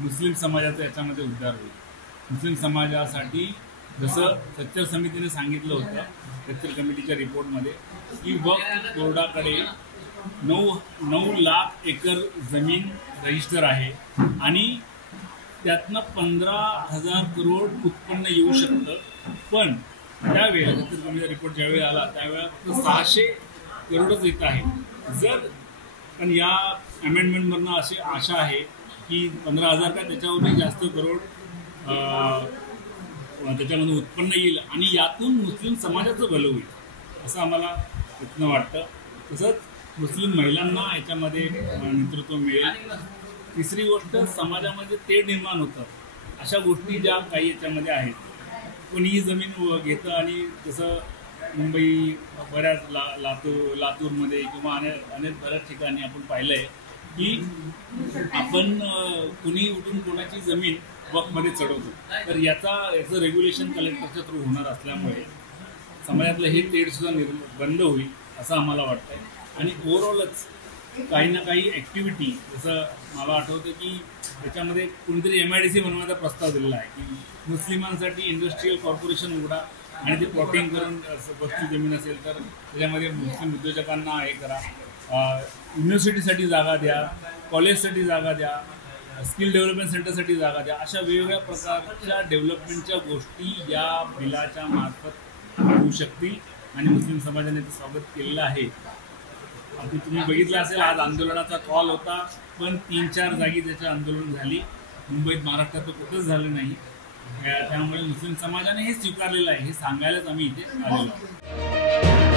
मुस्लिम समाजाचा याच्यामध्ये उद्धार होईल। मुस्लिम समाजासाठी जसं सच्चर समितीने सांगितलं होतं सच्चर कमिटीच्या रिपोर्टमध्ये की वक्फ बोर्डाकडे 9 लाख एकर जमीन रजिस्टर आहे आणि त्यातनं 15,000 करोड उत्पन्न येऊ शकतं। पण त्यावेळेला सच्चर कमिटीचा रिपोर्ट ज्यावेळी आला त्यावेळेला फक्त 600 करोडच येत आहे। जर पण या अमेंडमेंटमधनं अशी आशा आहे की 15,000 का त्याच्यावरही जास्त करोड त्याच्यामधून उत्पन्न येईल आणि यातून मुस्लिम समाजाचं भलं होईल असं आम्हाला इथनं वाटतं। तसंच मुस्लिम महिलांना याच्यामध्ये नेतृत्व मिळेल। तिसरी गोष्ट, समाजामध्ये तेढ निर्माण होतं अशा गोष्टी ज्या काही याच्यामध्ये आहेत। कोणीही जमीन घेतं आणि जसं मुंबई बऱ्याच लातूरमध्ये किंवा अनेक बऱ्याच ठिकाणी आपण पाहिलं आहे की आपण कुणी उठून कोणाची जमीन वक्फमध्ये चढवतो। तर याचं रेग्युलेशन कलेक्टरच्या थ्रू होणार असल्यामुळे समाजातलं हे तेढसुद्धा बंद होईल असं आम्हाला वाटतंय। आणि ओव्हरऑलच काही ना काही ॲक्टिव्हिटी, जसं मला आठवतं की त्याच्यामध्ये कोणीतरी MIDC बनवायचा प्रस्ताव दिलेला आहे की मुस्लिमांसाठी इंडस्ट्रीयल कॉर्पोरेशन उघडा आणि ते प्लॉटिंग करून वस्तू जमीन असेल तर त्याच्यामध्ये मुस्लिम उद्योजकांना हे करा, युनिव्हर्सिटीसाठी जागा द्या, कॉलेजसाठी जागा द्या, स्किल डेव्हलपमेंट सेंटरसाठी जागा द्या। अशा वेगवेगळ्या प्रकारच्या डेव्हलपमेंटच्या गोष्टी या बिलाच्या मार्फत होऊ शकतील आणि मुस्लिम समाजाने ते स्वागत केलेलं आहे। आता तुम्ही बघितलं असेल आज आंदोलनाचा कॉल होता पण 3-4 जागी त्याचं आंदोलन झाली। मुंबईत, महाराष्ट्रात तर कुठंच झालं नाही। त्यामुळे मुस्लिम समाजाने हे स्वीकारलेलं आहे, हे सांगायलाच आम्ही इथे आलेलो आहोत।